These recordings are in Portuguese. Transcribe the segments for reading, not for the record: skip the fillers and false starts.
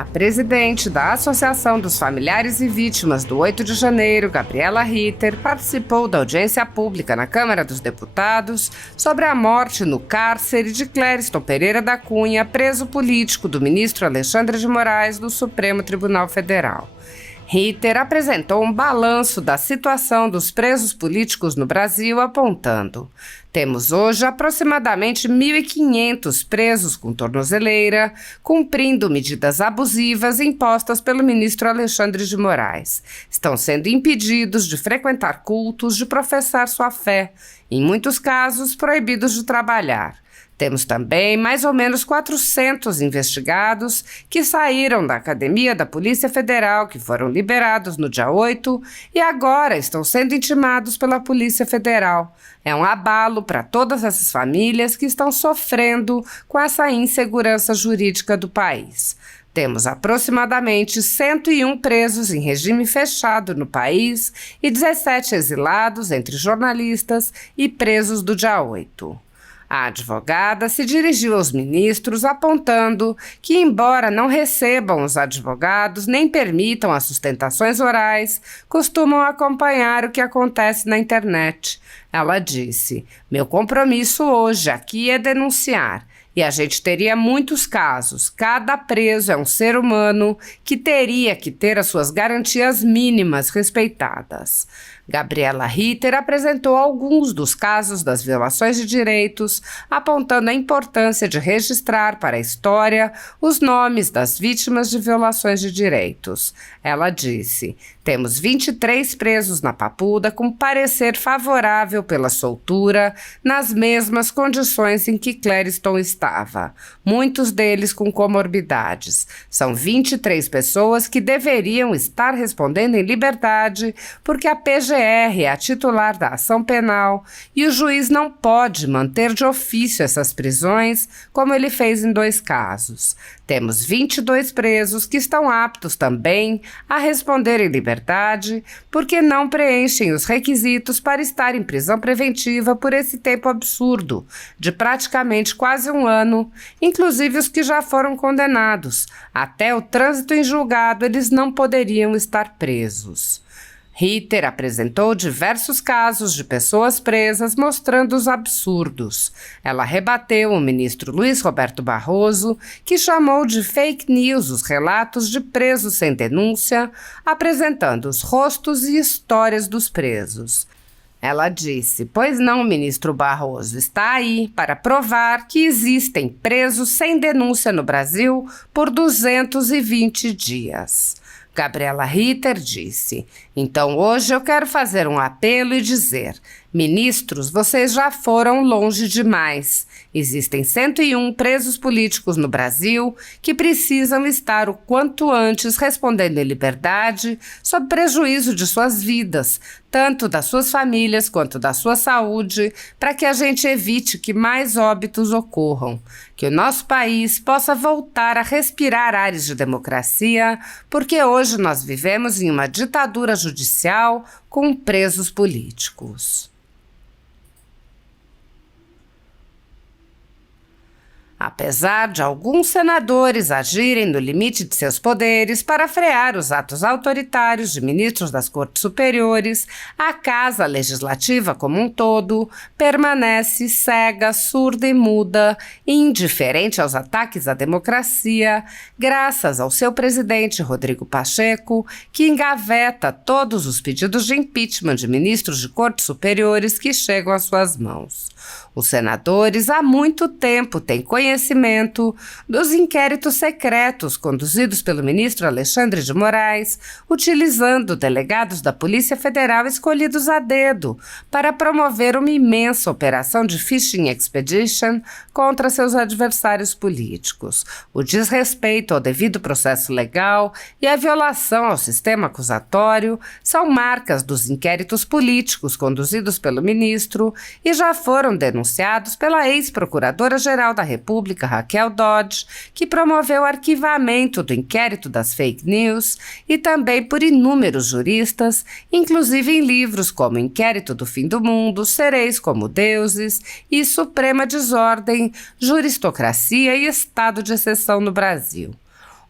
A presidente da Associação dos Familiares e Vítimas do 8 de janeiro, Gabriela Ritter, participou da audiência pública na Câmara dos Deputados sobre a morte no cárcere de Clériston Pereira da Cunha, preso político do ministro Alexandre de Moraes do Supremo Tribunal Federal. Ritter apresentou um balanço da situação dos presos políticos no Brasil, apontando: temos hoje aproximadamente 1.500 presos com tornozeleira, cumprindo medidas abusivas impostas pelo ministro Alexandre de Moraes. Estão sendo impedidos de frequentar cultos, de professar sua fé, em muitos casos proibidos de trabalhar. Temos também mais ou menos 400 investigados que saíram da Academia da Polícia Federal, que foram liberados no dia 8 e agora estão sendo intimados pela Polícia Federal. É um abalo para todas essas famílias que estão sofrendo com essa insegurança jurídica do país. Temos aproximadamente 101 presos em regime fechado no país e 17 exilados entre jornalistas e presos do dia 8. A advogada se dirigiu aos ministros apontando que, embora não recebam os advogados nem permitam as sustentações orais, costumam acompanhar o que acontece na internet. Ela disse: "Meu compromisso hoje aqui é denunciar. E a gente teria muitos casos. Cada preso é um ser humano que teria que ter as suas garantias mínimas respeitadas." Gabriela Ritter apresentou alguns dos casos das violações de direitos, apontando a importância de registrar para a história os nomes das vítimas de violações de direitos. Ela disse: "Temos 23 presos na Papuda com parecer favorável pela soltura, nas mesmas condições em que Clériston estava, muitos deles com comorbidades. São 23 pessoas que deveriam estar respondendo em liberdade porque a PGR é a titular da ação penal e o juiz não pode manter de ofício essas prisões, como ele fez em 2 casos. Temos 22 presos que estão aptos também a responder em liberdade porque não preenchem os requisitos para estar em prisão preventiva por esse tempo absurdo, de praticamente quase 1 ano, inclusive os que já foram condenados. Até o trânsito em julgado eles não poderiam estar presos." Ritter apresentou diversos casos de pessoas presas mostrando os absurdos. Ela rebateu o ministro Luiz Roberto Barroso, que chamou de fake news os relatos de presos sem denúncia, apresentando os rostos e histórias dos presos. Ela disse: "Pois não, ministro Barroso, está aí para provar que existem presos sem denúncia no Brasil por 220 dias. Gabriela Ritter disse: "Então hoje eu quero fazer um apelo e dizer: ministros, vocês já foram longe demais. Existem 101 presos políticos no Brasil que precisam estar o quanto antes respondendo em liberdade sob prejuízo de suas vidas, tanto das suas famílias quanto da sua saúde, para que a gente evite que mais óbitos ocorram, que o nosso país possa voltar a respirar ares de democracia, porque hoje nós vivemos em uma ditadura judicial com presos políticos." Apesar de alguns senadores agirem no limite de seus poderes para frear os atos autoritários de ministros das Cortes Superiores, a Casa Legislativa como um todo permanece cega, surda e muda, indiferente aos ataques à democracia, graças ao seu presidente Rodrigo Pacheco, que engaveta todos os pedidos de impeachment de ministros de Cortes Superiores que chegam às suas mãos. Os senadores há muito tempo têm conhecimento dos inquéritos secretos conduzidos pelo ministro Alexandre de Moraes, utilizando delegados da Polícia Federal escolhidos a dedo para promover uma imensa operação de phishing expedition contra seus adversários políticos. O desrespeito ao devido processo legal e a violação ao sistema acusatório são marcas dos inquéritos políticos conduzidos pelo ministro e já foram denunciados pela ex-procuradora-geral da República, Raquel Dodge, que promoveu o arquivamento do inquérito das fake news, e também por inúmeros juristas, inclusive em livros como Inquérito do Fim do Mundo, Sereis como Deuses e Suprema Desordem, Juristocracia e Estado de Exceção no Brasil.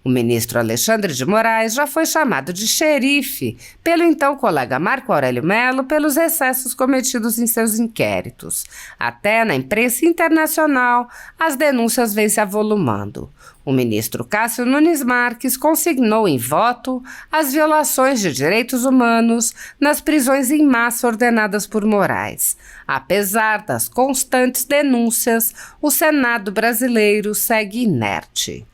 O ministro Alexandre de Moraes já foi chamado de xerife pelo então colega Marco Aurélio Mello pelos excessos cometidos em seus inquéritos. Até na imprensa internacional, as denúncias vêm se avolumando. O ministro Cássio Nunes Marques consignou em voto as violações de direitos humanos nas prisões em massa ordenadas por Moraes. Apesar das constantes denúncias, o Senado brasileiro segue inerte.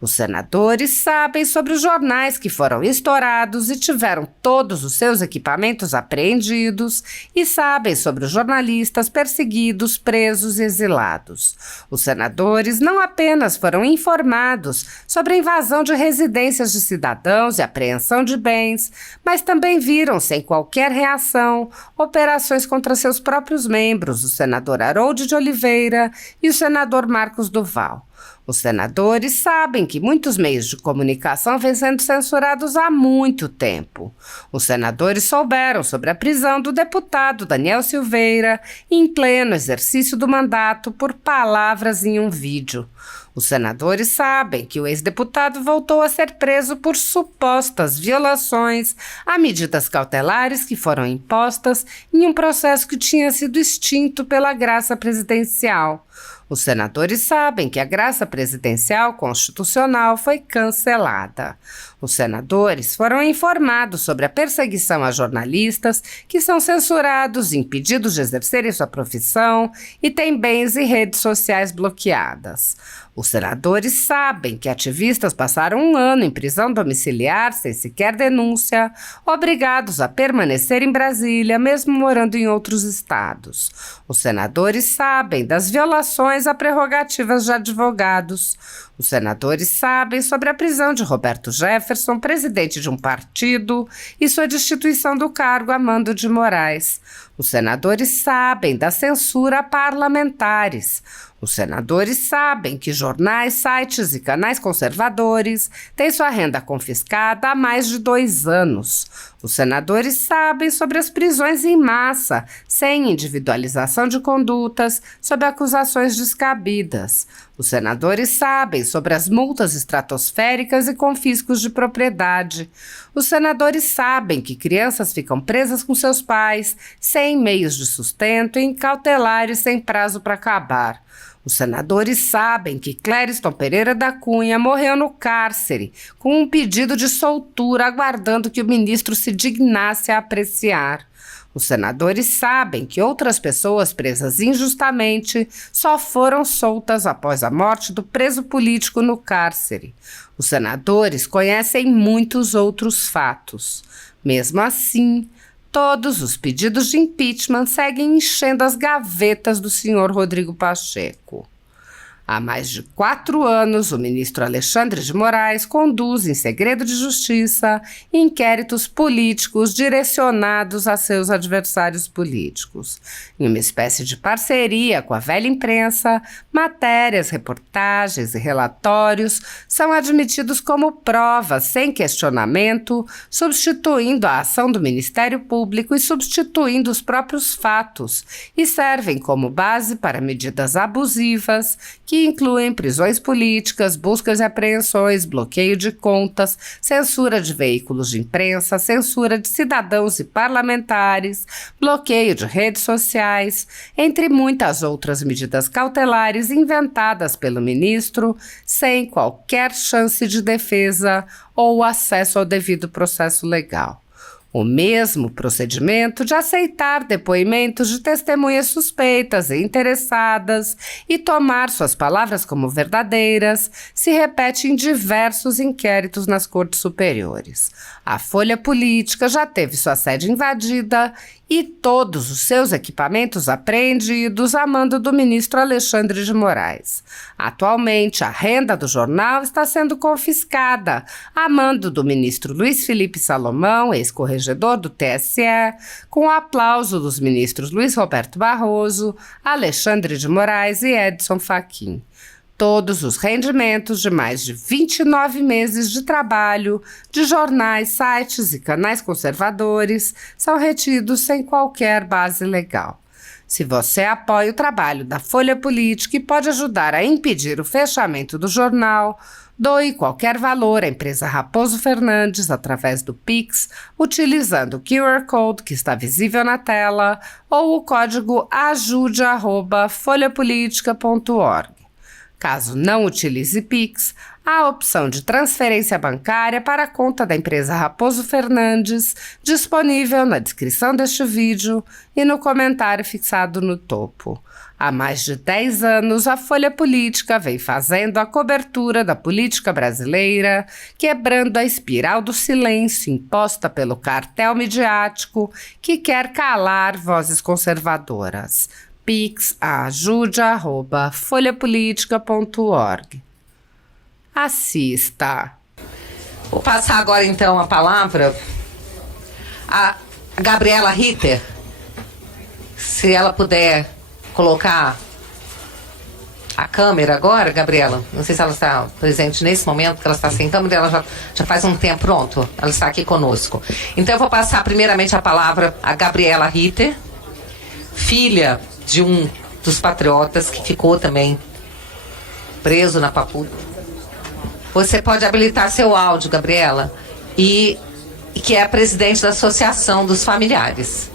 Os senadores sabem sobre os jornais que foram estourados e tiveram todos os seus equipamentos apreendidos e sabem sobre os jornalistas perseguidos, presos e exilados. Os senadores não apenas foram informados sobre a invasão de residências de cidadãos e apreensão de bens, mas também viram, sem qualquer reação, operações contra seus próprios membros, o senador Harold de Oliveira e o senador Marcos Duval. Os senadores sabem que muitos meios de comunicação vêm sendo censurados há muito tempo. Os senadores souberam sobre a prisão do deputado Daniel Silveira em pleno exercício do mandato por palavras em um vídeo. Os senadores sabem que o ex-deputado voltou a ser preso por supostas violações a medidas cautelares que foram impostas em um processo que tinha sido extinto pela graça presidencial. Os senadores sabem que a graça presidencial constitucional foi cancelada. Os senadores foram informados sobre a perseguição a jornalistas que são censurados e impedidos de exercerem sua profissão e têm bens e redes sociais bloqueadas. Os senadores sabem que ativistas passaram 1 ano em prisão domiciliar sem sequer denúncia, obrigados a permanecer em Brasília, mesmo morando em outros estados. Os senadores sabem das violações a prerrogativas de advogados. Os senadores sabem sobre a prisão de Roberto Jefferson, presidente de um partido, e sua destituição do cargo a mando de Moraes. Os senadores sabem da censura a parlamentares. Os senadores sabem que jornais, sites e canais conservadores têm sua renda confiscada há mais de 2 anos. Os senadores sabem sobre as prisões em massa, sem individualização de condutas, sob acusações descabidas. Os senadores sabem sobre as multas estratosféricas e confiscos de propriedade. Os senadores sabem que crianças ficam presas com seus pais, sem meios de sustento, em cautelares sem prazo para acabar. Os senadores sabem que Clériston Pereira da Cunha morreu no cárcere, com um pedido de soltura aguardando que o ministro se dignasse a apreciar. Os senadores sabem que outras pessoas presas injustamente só foram soltas após a morte do preso político no cárcere. Os senadores conhecem muitos outros fatos. Mesmo assim, todos os pedidos de impeachment seguem enchendo as gavetas do senhor Rodrigo Pacheco. Há mais de 4 anos, o ministro Alexandre de Moraes conduz, em segredo de justiça, inquéritos políticos direcionados a seus adversários políticos. Em uma espécie de parceria com a velha imprensa, matérias, reportagens e relatórios são admitidos como provas sem questionamento, substituindo a ação do Ministério Público e substituindo os próprios fatos, e servem como base para medidas abusivas que incluem prisões políticas, buscas e apreensões, bloqueio de contas, censura de veículos de imprensa, censura de cidadãos e parlamentares, bloqueio de redes sociais, entre muitas outras medidas cautelares inventadas pelo ministro, sem qualquer chance de defesa ou acesso ao devido processo legal. O mesmo procedimento de aceitar depoimentos de testemunhas suspeitas e interessadas e tomar suas palavras como verdadeiras se repete em diversos inquéritos nas cortes superiores. A Folha Política já teve sua sede invadida e todos os seus equipamentos apreendidos a mando do ministro Alexandre de Moraes. Atualmente, a renda do jornal está sendo confiscada a mando do ministro Luiz Felipe Salomão, ex-corregedor do TSE, com o aplauso dos ministros Luiz Roberto Barroso, Alexandre de Moraes e Edson Fachin. Todos os rendimentos de mais de 29 meses de trabalho de jornais, sites e canais conservadores são retidos sem qualquer base legal. Se você apoia o trabalho da Folha Política e pode ajudar a impedir o fechamento do jornal, doe qualquer valor à empresa Raposo Fernandes através do Pix, utilizando o QR Code que está visível na tela ou o código ajude@folhapolitica.org. Caso não utilize Pix, há a opção de transferência bancária para a conta da empresa Raposo Fernandes, disponível na descrição deste vídeo e no comentário fixado no topo. Há mais de 10 anos, a Folha Política vem fazendo a cobertura da política brasileira, quebrando a espiral do silêncio imposta pelo cartel midiático que quer calar vozes conservadoras. Pix ajude@folhapolitica.org. Assista. Vou passar agora então a palavra a Gabriela Ritter. Se ela puder colocar a câmera agora, Gabriela. Não sei se ela está presente nesse momento, que ela está sem câmera, ela já faz um tempo, pronto, ela está aqui conosco. Então eu vou passar primeiramente a palavra a Gabriela Ritter, filha de um dos patriotas que ficou também preso na Papuda. Você pode habilitar seu áudio, Gabriela, e que é a presidente da Associação dos Familiares.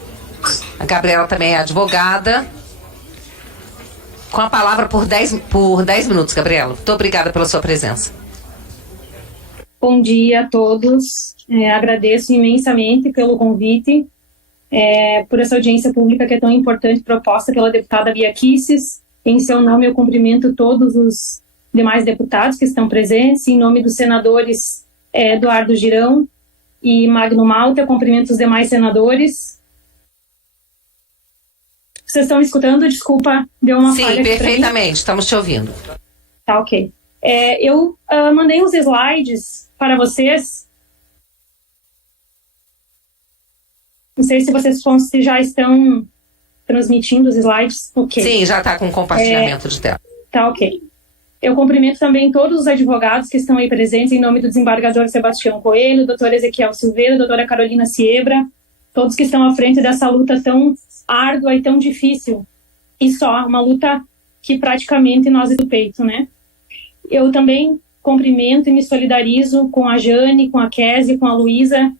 A Gabriela também é advogada. Com a palavra por 10 minutos, Gabriela. Muito obrigada pela sua presença. Bom dia a todos. Agradeço imensamente pelo convite, por essa audiência pública que é tão importante, proposta pela deputada Bia Kicis. Em seu nome, eu cumprimento todos os demais deputados que estão presentes. Em nome dos senadores Eduardo Girão e Magno Malta, eu cumprimento os demais senadores. Vocês estão me escutando? Desculpa, deu uma falha. Sim, perfeitamente, estamos te ouvindo. Tá, ok. Eu mandei uns slides para vocês. Não sei se vocês já estão transmitindo os slides. Ok. Sim, já está com compartilhamento de tela. Tá, ok. Eu cumprimento também todos os advogados que estão aí presentes, em nome do desembargador Sebastião Coelho, doutor Ezequiel Silveira, doutora Carolina Siebra, todos que estão à frente dessa luta tão árdua e tão difícil, e só uma luta que praticamente nós do peito, né? Eu também cumprimento e me solidarizo com a Jane, com a Kézia, com a Luísa.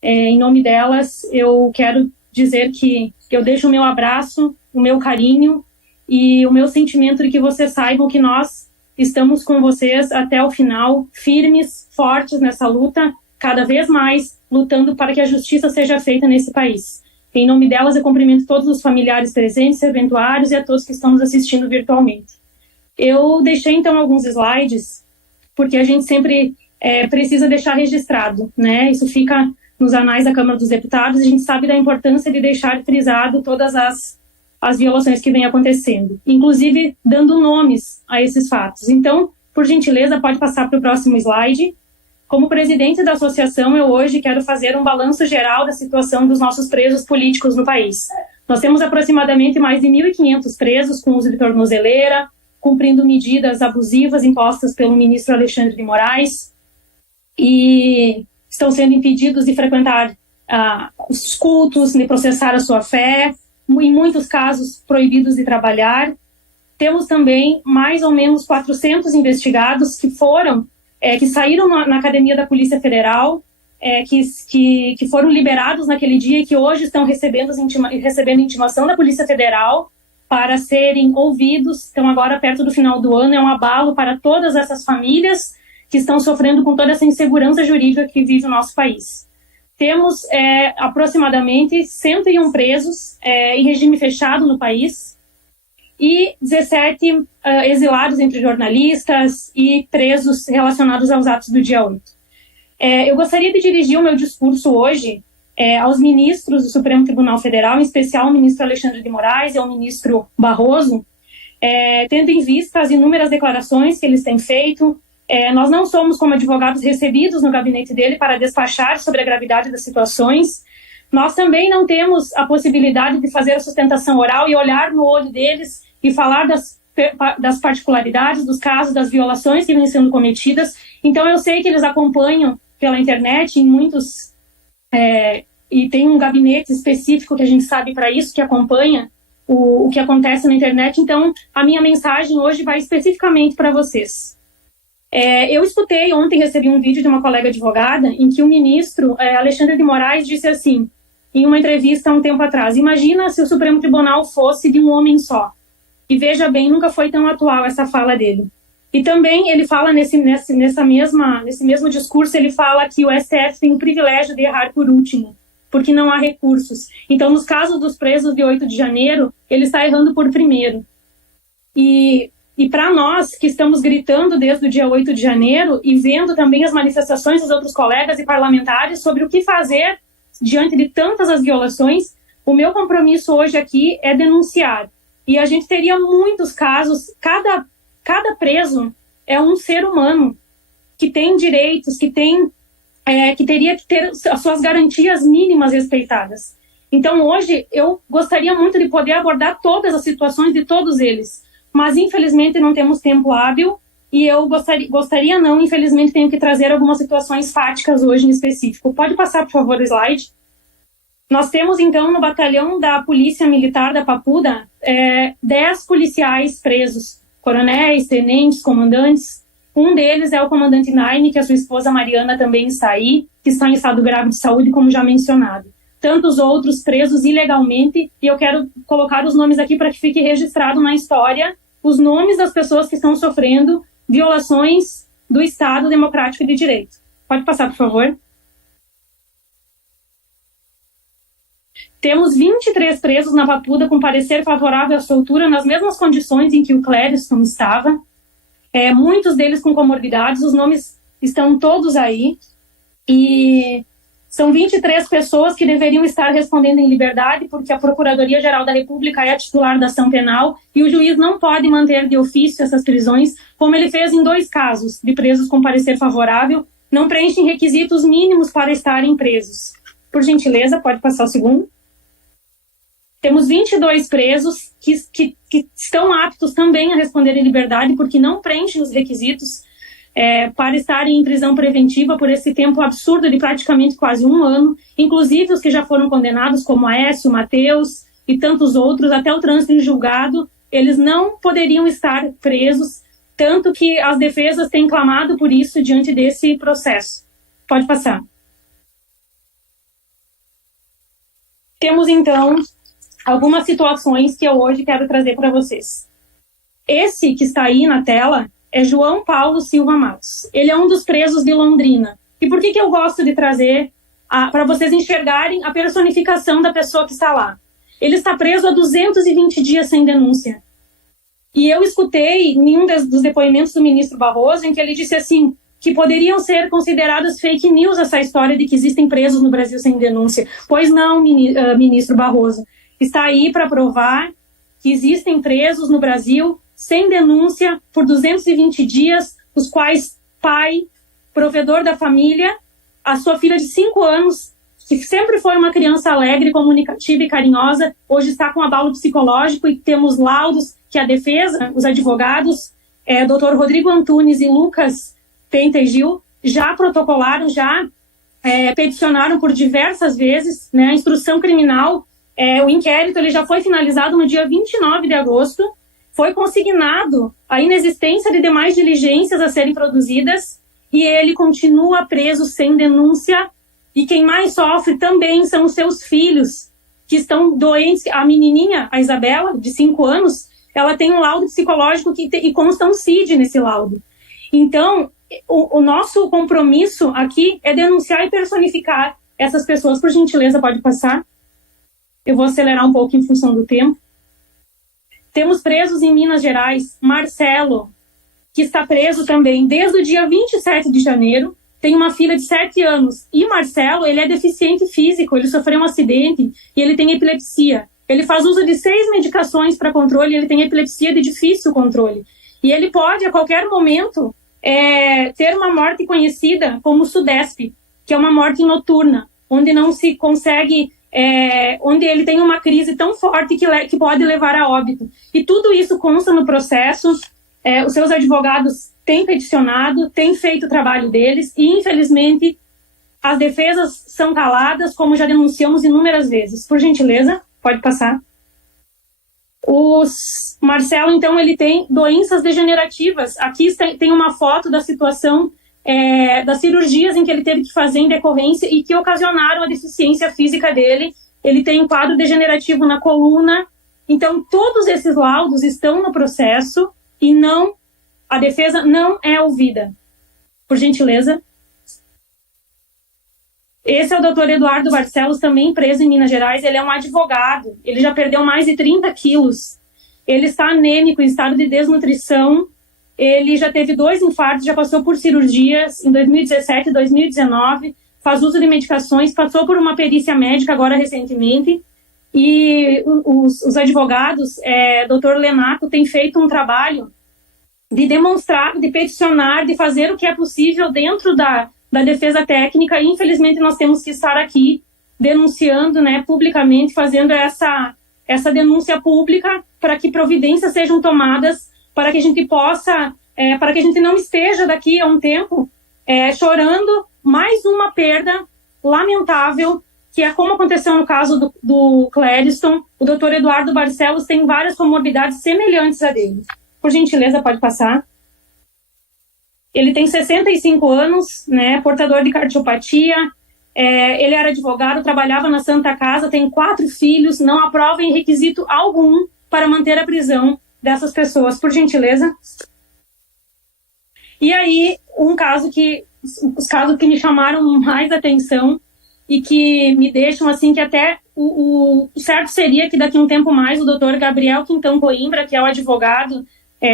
Em nome delas, eu quero dizer que eu deixo o meu abraço, o meu carinho e o meu sentimento de que vocês saibam que nós estamos com vocês até o final, firmes, fortes nessa luta, cada vez mais lutando para que a justiça seja feita nesse país. Em nome delas, eu cumprimento todos os familiares presentes, serventuários e a todos que estão nos assistindo virtualmente. Eu deixei, então, alguns slides, porque a gente sempre precisa deixar registrado, né? Isso fica nos anais da Câmara dos Deputados, e a gente sabe da importância de deixar frisado todas as violações que vêm acontecendo, inclusive dando nomes a esses fatos. Então, por gentileza, pode passar para o próximo slide. Como presidente da associação, eu hoje quero fazer um balanço geral da situação dos nossos presos políticos no país. Nós temos aproximadamente mais de 1.500 presos com uso de tornozeleira, cumprindo medidas abusivas impostas pelo ministro Alexandre de Moraes, e estão sendo impedidos de frequentar os cultos, de processar a sua fé, em muitos casos proibidos de trabalhar. Temos também mais ou menos 400 investigados que saíram na academia da Polícia Federal, que foram liberados naquele dia e que hoje estão recebendo intimação da Polícia Federal para serem ouvidos. Estão agora perto do final do ano. É um abalo para todas essas famílias que estão sofrendo com toda essa insegurança jurídica que vive o nosso país. Temos aproximadamente 101 presos em regime fechado no país, e 17 exilados entre jornalistas e presos relacionados aos atos do dia 8. Eu gostaria de dirigir o meu discurso hoje aos ministros do Supremo Tribunal Federal, em especial ao ministro Alexandre de Moraes e ao ministro Barroso, tendo em vista as inúmeras declarações que eles têm feito. Nós não somos, como advogados, recebidos no gabinete dele para despachar sobre a gravidade das situações. Nós também não temos a possibilidade de fazer a sustentação oral e olhar no olho deles e falar das particularidades dos casos, das violações que vêm sendo cometidas. Então, eu sei que eles acompanham pela internet, em muitos... e tem um gabinete específico que a gente sabe para isso, que acompanha o que acontece na internet. Então, a minha mensagem hoje vai especificamente para vocês. Eu escutei, ontem recebi um vídeo de uma colega advogada em que o ministro Alexandre de Moraes disse assim, em uma entrevista há um tempo atrás, imagina se o Supremo Tribunal fosse de um homem só. E veja bem, nunca foi tão atual essa fala dele. E também ele fala nesse mesmo discurso, ele fala que o STF tem o privilégio de errar por último, porque não há recursos. Então, nos casos dos presos de 8 de janeiro, ele está errando por primeiro. E para nós, que estamos gritando desde o dia 8 de janeiro e vendo também as manifestações dos outros colegas e parlamentares sobre o que fazer diante de tantas as violações, o meu compromisso hoje aqui é denunciar. E a gente teria muitos casos, cada preso é um ser humano que tem direitos, que teria que ter as suas garantias mínimas respeitadas. Então, hoje, eu gostaria muito de poder abordar todas as situações de todos eles, mas, infelizmente, não temos tempo hábil e eu gostaria não, infelizmente, tenho que trazer algumas situações fáticas hoje em específico. Pode passar, por favor, o slide? Nós temos, então, no batalhão da Polícia Militar da Papuda, 10 policiais presos, coronéis, tenentes, comandantes. Um deles é o comandante Naine, que a sua esposa Mariana também está aí, que está em estado grave de saúde, como já mencionado. Tantos outros presos ilegalmente, e eu quero colocar os nomes aqui para que fique registrado na história, os nomes das pessoas que estão sofrendo violações do Estado Democrático e de Direito. Pode passar, por favor. Temos 23 presos na Papuda com parecer favorável à soltura nas mesmas condições em que o Clériston estava. Muitos deles com comorbidades, os nomes estão todos aí. E são 23 pessoas que deveriam estar respondendo em liberdade, porque a Procuradoria-Geral da República é a titular da ação penal e o juiz não pode manter de ofício essas prisões, como ele fez em 2 casos de presos com parecer favorável, não preenchem requisitos mínimos para estarem presos. Por gentileza, pode passar o segundo. Temos 22 presos que estão aptos também a responder em liberdade, porque não preenchem os requisitos para estarem em prisão preventiva por esse tempo absurdo de praticamente quase 1 ano, inclusive os que já foram condenados, como Aécio, Mateus e tantos outros, até o trânsito em julgado, eles não poderiam estar presos, tanto que as defesas têm clamado por isso diante desse processo. Pode passar. Temos, então, algumas situações que eu hoje quero trazer para vocês. Esse que está aí na tela é João Paulo Silva Matos. Ele é um dos presos de Londrina. E por que eu gosto de trazer para vocês enxergarem a personificação da pessoa que está lá? Ele está preso há 220 dias sem denúncia. E eu escutei em um dos depoimentos do ministro Barroso, em que ele disse assim, que poderiam ser consideradas fake news essa história de que existem presos no Brasil sem denúncia. Pois não, ministro Barroso. Está aí para provar que existem presos no Brasil sem denúncia por 220 dias, os quais pai, provedor da família, a sua filha de 5 anos, que sempre foi uma criança alegre, comunicativa e carinhosa, hoje está com abalo psicológico e temos laudos que a defesa, os advogados, Dr. Rodrigo Antunes e Lucas Penta e Gil, já protocolaram, já peticionaram por diversas vezes, né, a instrução criminal. O inquérito ele já foi finalizado no dia 29 de agosto, foi consignado a inexistência de demais diligências a serem produzidas e ele continua preso sem denúncia. E quem mais sofre também são os seus filhos, que estão doentes. A menininha, a Isabela, de 5 anos, ela tem um laudo psicológico e consta um CID nesse laudo. Então, o nosso compromisso aqui é denunciar e personificar essas pessoas. Por gentileza, pode passar. Eu vou acelerar um pouco em função do tempo. Temos presos em Minas Gerais, Marcelo, que está preso também desde o dia 27 de janeiro, tem uma filha de 7 anos. E Marcelo, ele é deficiente físico, ele sofreu um acidente e ele tem epilepsia. Ele faz uso de 6 medicações para controle e ele tem epilepsia de difícil controle. E ele pode, a qualquer momento, ter uma morte conhecida como SUDESP, que é uma morte noturna, onde não se consegue... onde ele tem uma crise tão forte que pode levar a óbito. E tudo isso consta no processo. Os seus advogados têm peticionado, têm feito o trabalho deles e, infelizmente, as defesas são caladas, como já denunciamos inúmeras vezes. Por gentileza, pode passar. O Marcelo, então, ele tem doenças degenerativas. Aqui tem uma foto da situação das cirurgias em que ele teve que fazer em decorrência e que ocasionaram a deficiência física dele. Ele tem um quadro degenerativo na coluna. Então, todos esses laudos estão no processo e a defesa não é ouvida. Por gentileza. Esse é o Dr. Eduardo Barcelos, também preso em Minas Gerais. Ele é um advogado. Ele já perdeu mais de 30 quilos. Ele está anêmico, em estado de desnutrição. Ele já teve 2 infartos, já passou por cirurgias em 2017 e 2019. Faz uso de medicações, passou por uma perícia médica agora recentemente. E os advogados, Dr. Lenato, tem feito um trabalho de demonstrar, de peticionar, de fazer o que é possível dentro da defesa técnica. E, infelizmente, nós temos que estar aqui denunciando, né, publicamente, fazendo essa denúncia pública para que providências sejam tomadas, para que a gente possa, para que a gente não esteja daqui a um tempo chorando mais uma perda lamentável, que é como aconteceu no caso do Clériston. O doutor Eduardo Barcelos tem várias comorbidades semelhantes a dele. Por gentileza, pode passar. Ele tem 65 anos, né, portador de cardiopatia. Ele era advogado, trabalhava na Santa Casa, tem 4 filhos, não aprova em requisito algum para manter a prisão dessas pessoas. Por gentileza. E aí, os casos que me chamaram mais atenção e que me deixam assim que até o certo seria que daqui a um tempo mais o doutor Gabriel Quintão Coimbra, que é o advogado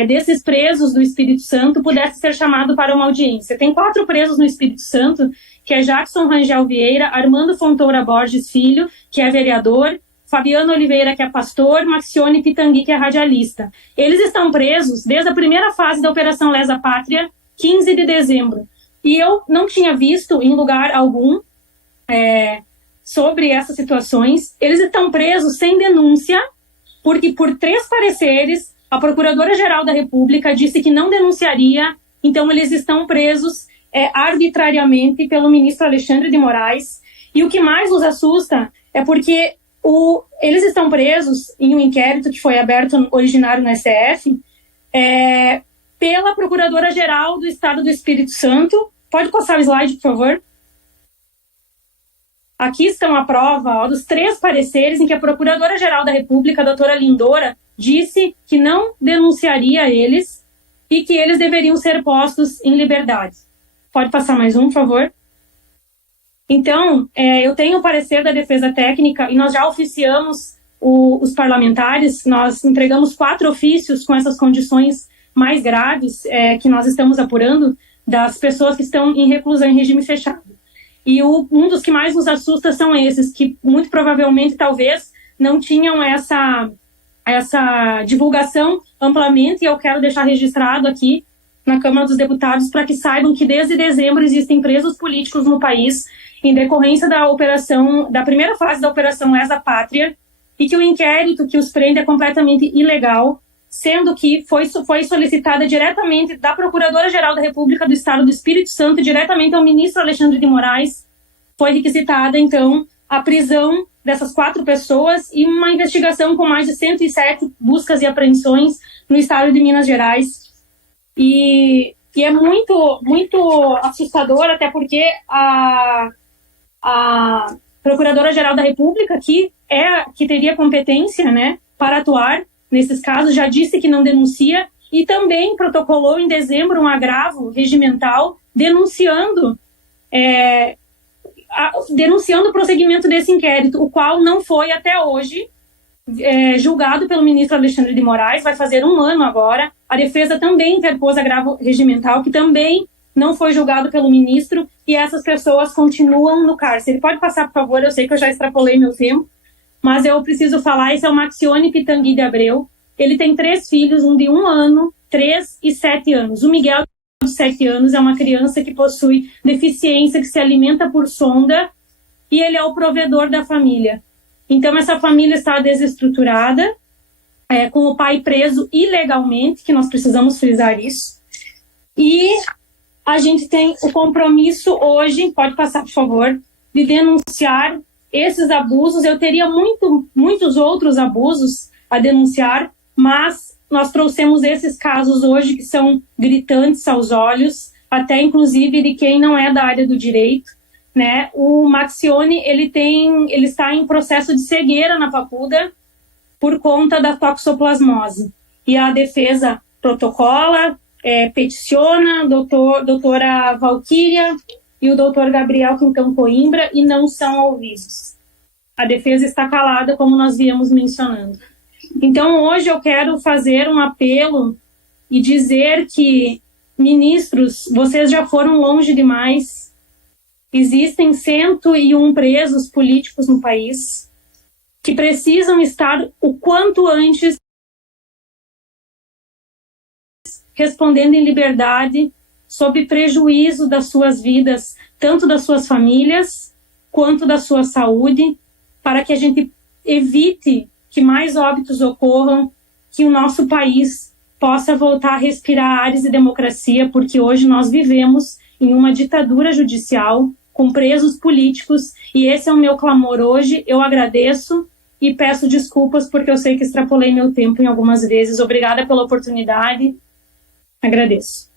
desses presos do Espírito Santo, pudesse ser chamado para uma audiência. Tem 4 presos no Espírito Santo, que é Jackson Rangel Vieira, Armando Fontoura Borges Filho, que é vereador, Fabiano Oliveira, que é pastor, Maxione Pitangui, que é radialista. Eles estão presos desde a primeira fase da Operação Lesa Pátria, 15 de dezembro. E eu não tinha visto em lugar algum sobre essas situações. Eles estão presos sem denúncia, porque por 3 pareceres, a Procuradora-Geral da República disse que não denunciaria, então eles estão presos arbitrariamente pelo ministro Alexandre de Moraes. E o que mais nos assusta é porque eles estão presos em um inquérito que foi aberto originário no STF pela Procuradora-Geral do Estado do Espírito Santo. Pode passar o slide, por favor? Aqui estão a prova dos 3 pareceres em que a Procuradora-Geral da República, a doutora Lindora, disse que não denunciaria eles e que eles deveriam ser postos em liberdade. Pode passar mais um, por favor? Então, eu tenho o parecer da defesa técnica e nós já oficiamos os parlamentares, nós entregamos 4 ofícios com essas condições mais graves que nós estamos apurando das pessoas que estão em reclusão em regime fechado. E um dos que mais nos assusta são esses, que muito provavelmente, talvez, não tinham essa divulgação amplamente, e eu quero deixar registrado aqui na Câmara dos Deputados para que saibam que desde dezembro existem presos políticos no país em decorrência da primeira fase da Operação Lesa Pátria, e que o inquérito que os prende é completamente ilegal, sendo que foi solicitada diretamente da Procuradora-Geral da República do Estado do Espírito Santo, diretamente ao ministro Alexandre de Moraes. Foi requisitada, então, a prisão dessas 4 pessoas e uma investigação com mais de 107 buscas e apreensões no estado de Minas Gerais. E é muito, muito assustador, até porque a Procuradora-Geral da República, que teria competência, né, para atuar nesses casos, já disse que não denuncia e também protocolou em dezembro um agravo regimental denunciando o prosseguimento desse inquérito, o qual não foi até hoje julgado pelo ministro Alexandre de Moraes. Vai fazer 1 ano agora. A defesa também interpôs agravo regimental, que também não foi julgado pelo ministro, e essas pessoas continuam no cárcere. Pode passar, por favor? Eu sei que eu já extrapolei meu tempo, mas eu preciso falar. Esse é o Maxione Pitangui de Abreu. Ele tem 3 filhos, um de 1 ano, 3 e 7 anos. O Miguel, de 7 anos, é uma criança que possui deficiência, que se alimenta por sonda, e ele é o provedor da família. Então, essa família está desestruturada, com o pai preso ilegalmente, que nós precisamos frisar isso. E a gente tem o compromisso hoje, pode passar, por favor, de denunciar esses abusos. Eu teria muitos outros abusos a denunciar, mas nós trouxemos esses casos hoje que são gritantes aos olhos, até inclusive de quem não é da área do direito, né? O Maxione, ele está em processo de cegueira na Papuda por conta da toxoplasmose. E a defesa protocola, peticiona, doutora Valquíria e o doutor Gabriel Quintão Coimbra, e não são ouvidos. A defesa está calada, como nós viemos mencionando. Então, hoje eu quero fazer um apelo e dizer que, ministros, vocês já foram longe demais. Existem 101 presos políticos no país que precisam estar o quanto antes respondendo em liberdade, sob prejuízo das suas vidas, tanto das suas famílias quanto da sua saúde, para que a gente evite que mais óbitos ocorram, que o nosso país possa voltar a respirar ares de democracia, porque hoje nós vivemos em uma ditadura judicial, com presos políticos, e esse é o meu clamor hoje. Eu agradeço e peço desculpas porque eu sei que extrapolei meu tempo em algumas vezes. Obrigada pela oportunidade. Agradeço.